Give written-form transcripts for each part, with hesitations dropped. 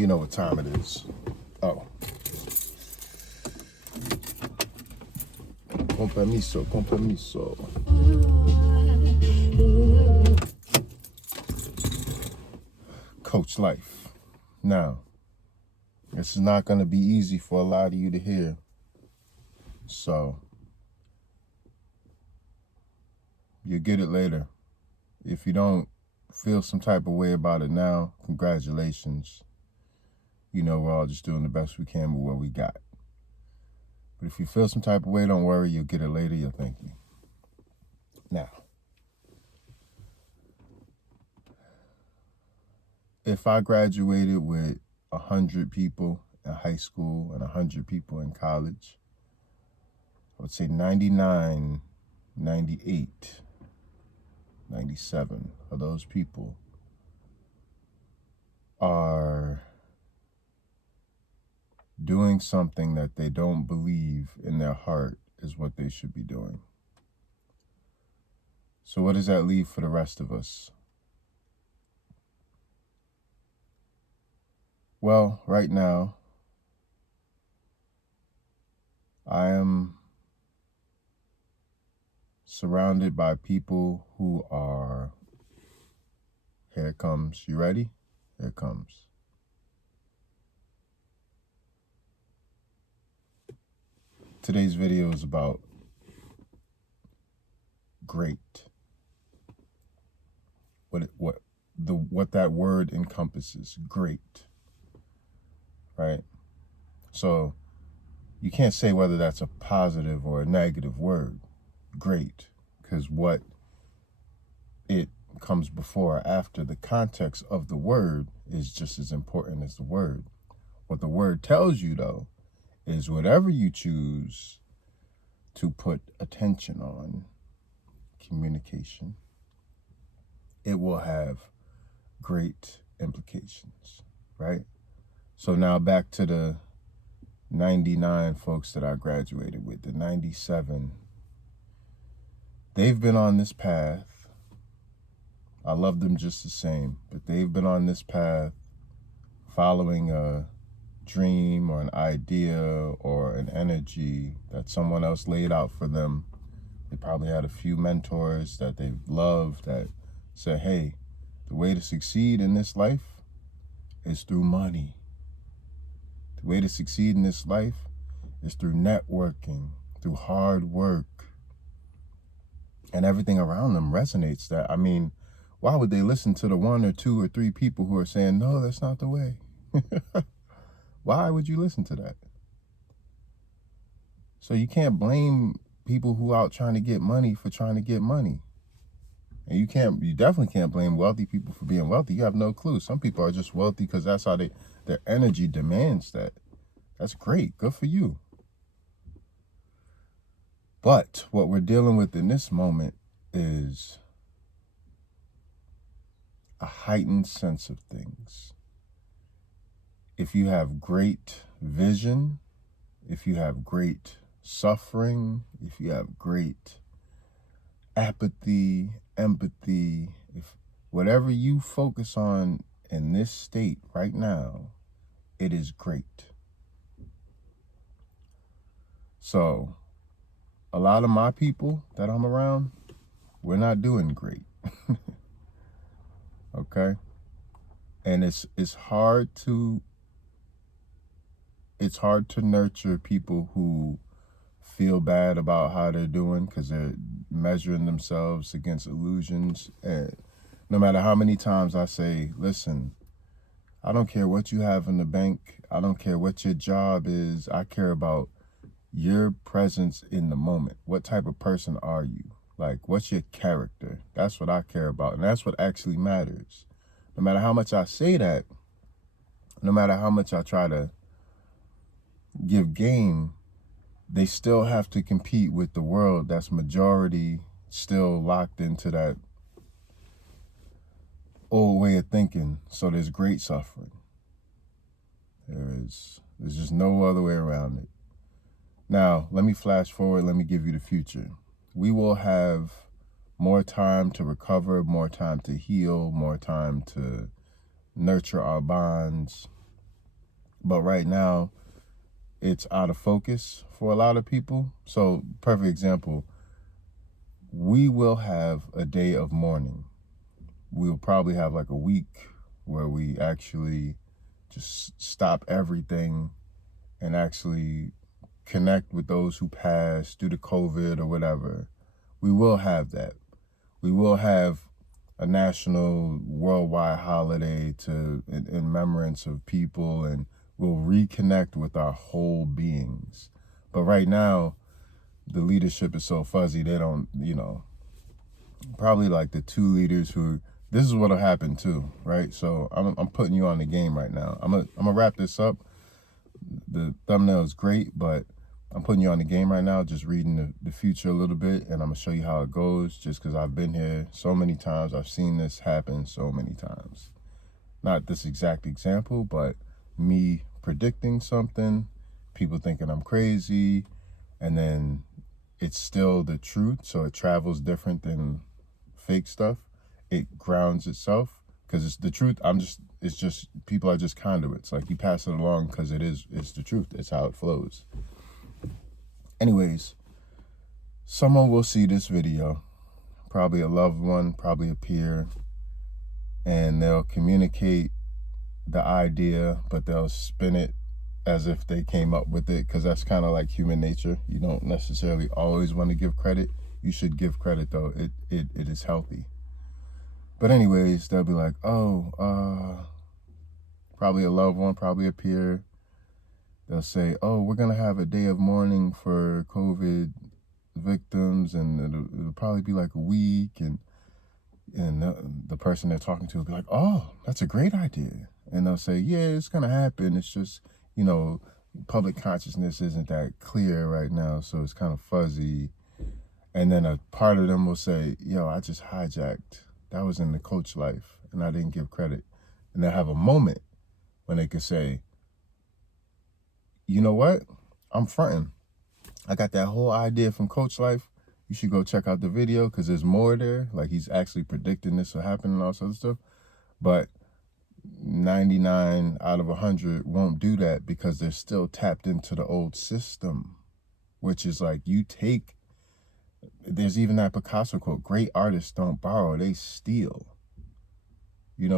You know what time it is. Oh. Con permiso, con permiso. Coach Life. Now, this is not going to be easy for a lot of you to hear. So, you'll get it later. If you don't feel some type of way about it now, congratulations. You know, we're all just doing the best we can with what we got. But if you feel some type of way, don't worry, you'll get it later, you'll thank me. Now, if I graduated with 100 people in high school and 100 people in college, I would say 99, 98, 97 of those people are doing something that they don't believe in their heart is what they should be doing. So what does that leave for the rest of us? Well, right now, I am surrounded by people who are, here it comes, you ready? Here it comes. Today's video is about great. What that word encompasses, great, right? So you can't say whether that's a positive or a negative word, great, because what it comes before or after, the context of the word is just as important as the word. What the word tells you, though, is whatever you choose to put attention on, communication, it will have great implications, right? So now back to the 99 folks that I graduated with, the 97. They've been on this path. I love them just the same, but they've been on this path following a dream or an idea or an energy that someone else laid out for them. They probably had a few mentors that they loved that said, hey, the way to succeed in this life is through money. The way to succeed in this life is through networking, through hard work. And everything around them resonates that. I mean, why would they listen to the 1 or 2 or 3 people who are saying, no, that's not the way? Why would you listen to that? So you can't blame people who are out trying to get money for trying to get money. And you definitely can't blame wealthy people for being wealthy. You have no clue. Some people are just wealthy because that's how their energy demands that. That's great. Good for you. But what we're dealing with in this moment is a heightened sense of things. If you have great vision, if you have great suffering, if you have great apathy, empathy, if whatever you focus on in this state right now, it is great. So a lot of my people that I'm around, we're not doing great. Okay? And it's hard to nurture people who feel bad about how they're doing because they're measuring themselves against illusions. And no matter how many times I say, listen, I don't care what you have in the bank. I don't care what your job is. I care about your presence in the moment. What type of person are you? Like, what's your character? That's what I care about. And that's what actually matters. No matter how much I say that, no matter how much I try to give game, they still have to compete with the world that's majority still locked into that old way of thinking. So there's great suffering. There's just no other way around it. Now, let me flash forward. Let me give you the future. We will have more time to recover, more time to heal, more time to nurture our bonds. But right now, it's out of focus for a lot of people. So, perfect example, we will have a day of mourning. We'll probably have like a week where we actually just stop everything and actually connect with those who passed due to COVID or whatever. We will have that. We will have a national worldwide holiday in remembrance of people, and we'll reconnect with our whole beings. But right now, the leadership is so fuzzy, they don't, probably like the two leaders who, this is what'll happen too, right? So I'm putting you on the game right now. I'm gonna wrap this up. The thumbnail is great, but I'm putting you on the game right now, just reading the future a little bit, and I'm gonna show you how it goes, just because I've been here so many times. I've seen this happen so many times. Not this exact example, but me predicting something, people thinking I'm crazy, and then it's still the truth, so it travels different than fake stuff. It grounds itself because it's the truth. It's just people are just conduits. Like, you pass it along because it's the truth. It's how it flows. Anyways, someone will see this video, probably a loved one, probably a peer, and they'll communicate the idea, but they'll spin it as if they came up with it, because that's kind of like human nature. You don't necessarily always want to give credit. You should give credit, though. It is healthy. But anyways, they'll be like, probably a loved one, probably a peer. They'll say, oh, we're going to have a day of mourning for COVID victims, and it'll probably be like a week, and the person they're talking to will be like, oh, that's a great idea. And they'll say, yeah, it's going to happen. It's just, public consciousness isn't that clear right now, so it's kind of fuzzy. And then a part of them will say, yo, I just hijacked. That was in the Coachlife, and I didn't give credit. And they'll have a moment when they could say, you know what? I'm fronting. I got that whole idea from Coachlife. You should go check out the video, because there's more there. Like, he's actually predicting this will happen and all sorts of stuff. But 99 out of 100 won't do that, because they're still tapped into the old system, which is like, there's even that Picasso quote, great artists don't borrow, they steal.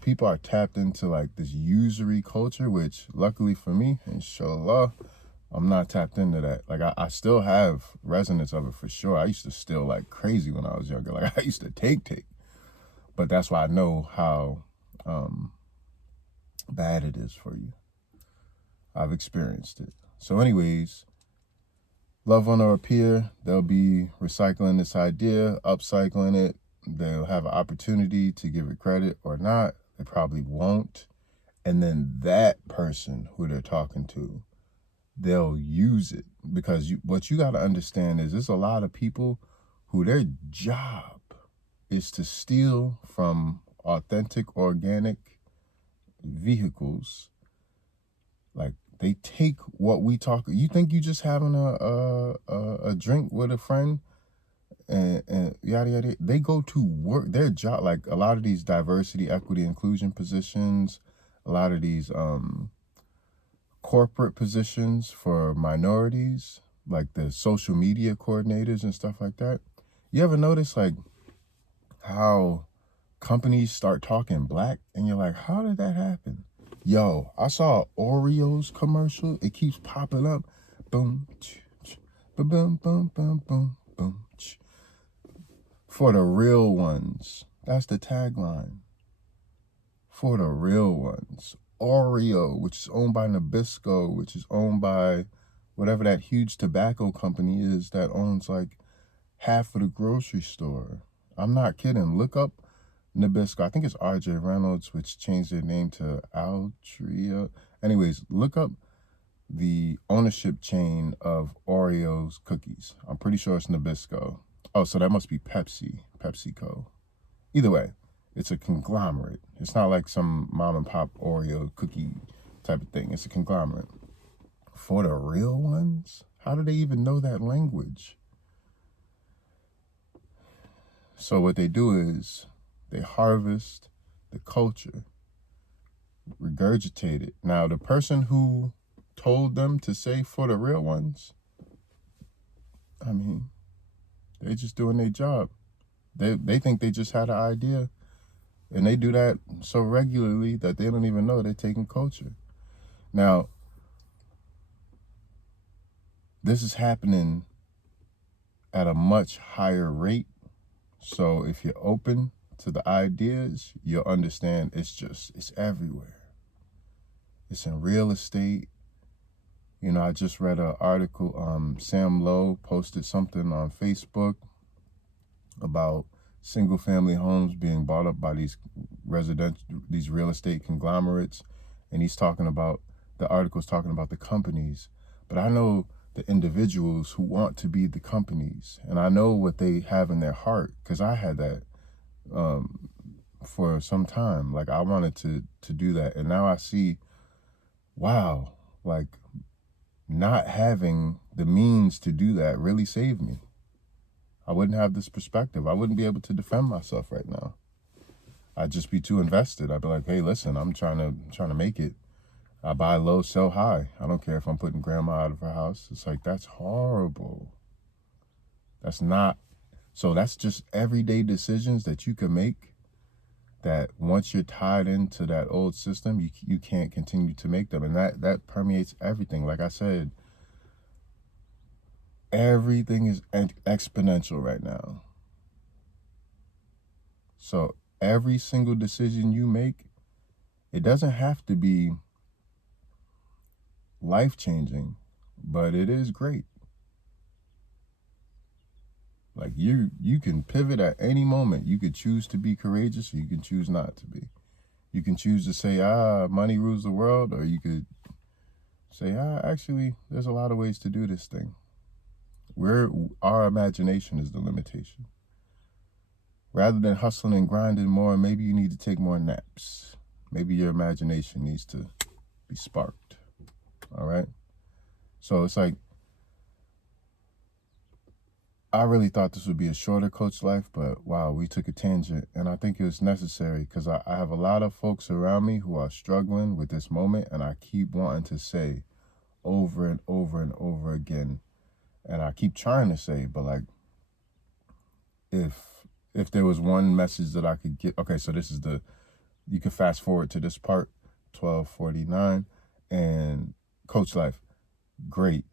People are tapped into like this usury culture, which luckily for me, inshallah, I'm not tapped into that. Like, I still have resonance of it for sure. I used to steal like crazy when I was younger. Like, I used to take. But that's why I know how bad it is for you. I've experienced it. So anyways, loved one or a peer, they'll be recycling this idea, upcycling it. They'll have an opportunity to give it credit or not. They probably won't. And then that person who they're talking to, they'll use it, because what you got to understand is there's a lot of people who their job is to steal from authentic, organic vehicles. Like, they take what we talk. You think you just having a drink with a friend and yada yada. They go to work. Their job, like a lot of these diversity, equity, inclusion positions, a lot of these corporate positions for minorities, like the social media coordinators and stuff like that. You ever notice like how companies start talking black, and you're like, how did that happen? Yo, I saw an Oreos commercial. It keeps popping up. Boom, boom, boom, boom, boom, boom, boom. For the real ones. That's the tagline. For the real ones. Oreo, which is owned by Nabisco, which is owned by whatever that huge tobacco company is that owns like half of the grocery store. I'm not kidding. Look up Nabisco. I think it's RJ Reynolds, which changed their name to Altria. Anyways, look up the ownership chain of Oreo's cookies. I'm pretty sure it's Nabisco. Oh, so that must be PepsiCo. Either way, it's a conglomerate. It's not like some mom and pop Oreo cookie type of thing. It's a conglomerate. For the real ones? How do they even know that language? So what they do is they harvest the culture regurgitate it. Now, the person who told them to say for the real ones, I mean, they just doing their job. They think they just had an idea, and they do that so regularly that they don't even know they're taking culture. Now, this is happening at a much higher rate. So if you're open to the ideas, you'll understand it's everywhere. It's in real estate. You know, I just read an article, Sam Lowe posted something on Facebook about single family homes being bought up by these real estate conglomerates. And the article's talking about the companies. But I know the individuals who want to be the companies. And I know what they have in their heart, because I had that for some time. Like, I wanted to do that. And now I see, wow, like, not having the means to do that really saved me. I wouldn't have this perspective. I wouldn't be able to defend myself right now. I'd just be too invested. I'd be like, hey, listen, I'm trying to make it. I buy low, sell high. I don't care if I'm putting grandma out of her house. It's like, that's horrible. That's just everyday decisions that you can make, that once you're tied into that old system, you can't continue to make them. And that permeates everything. Like I said, everything is exponential right now. So every single decision you make, it doesn't have to be life-changing, but it is great. Like, you can pivot at any moment. You could choose to be courageous, or you can choose not to be. You can choose to say, money rules the world, or you could say, actually, there's a lot of ways to do this thing. Our imagination is the limitation. Rather than hustling and grinding more, maybe you need to take more naps. Maybe your imagination needs to be sparked. All right? So it's like, I really thought this would be a shorter Coach Life, but wow, we took a tangent, and I think it was necessary, because I have a lot of folks around me who are struggling with this moment, and I keep wanting to say over and over and over again, and I keep trying to say, but like, if there was one message that I could get, okay, so this is you can fast forward to this part, 12:49, and Coach Life, great.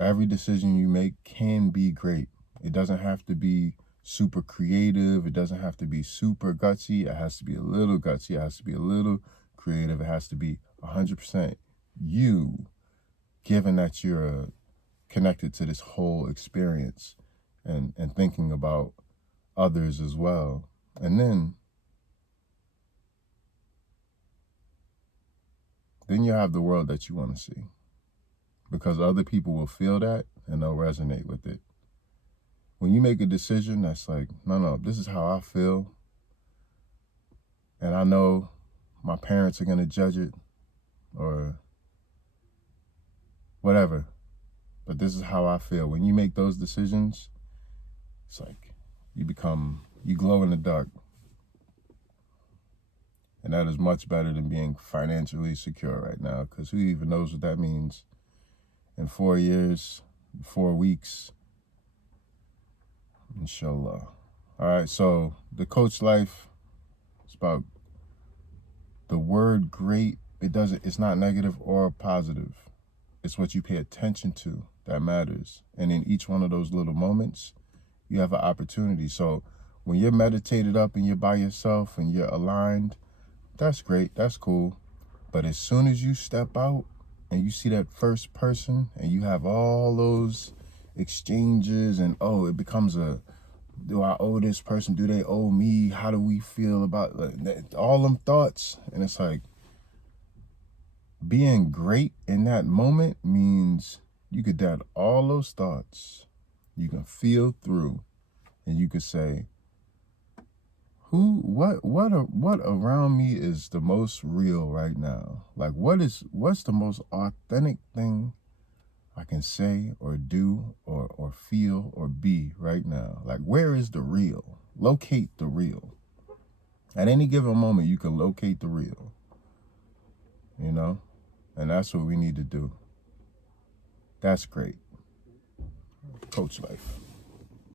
Every decision you make can be great. It doesn't have to be super creative. It doesn't have to be super gutsy. It has to be a little gutsy. It has to be a little creative. It has to be 100% you, given that you're connected to this whole experience and thinking about others as well. And then you have the world that you want to see, because other people will feel that and they'll resonate with it. When you make a decision that's like, no, this is how I feel, and I know my parents are going to judge it or whatever, but this is how I feel. When you make those decisions, it's like you glow in the dark. And that is much better than being financially secure right now, because who even knows what that means in 4 years, 4 weeks, inshallah. All right, so the Coach Life, it's about the word great. It's not negative or positive. It's what you pay attention to that matters. And in each one of those little moments, you have an opportunity. So when you're meditated up and you're by yourself and you're aligned, that's great, that's cool. But as soon as you step out and you see that first person and you have all those exchanges and, it becomes do I owe this person? Do they owe me? How do we feel about all them thoughts? And it's like, being great in that moment means you could get all those thoughts, you can feel through, and you could say, what around me is the most real right now? Like, what's the most authentic thing I can say or do or feel or be right now? Like, where is the real? Locate the real. At any given moment, you can locate the real. you know? And that's what we need to do. That's great. Coach life.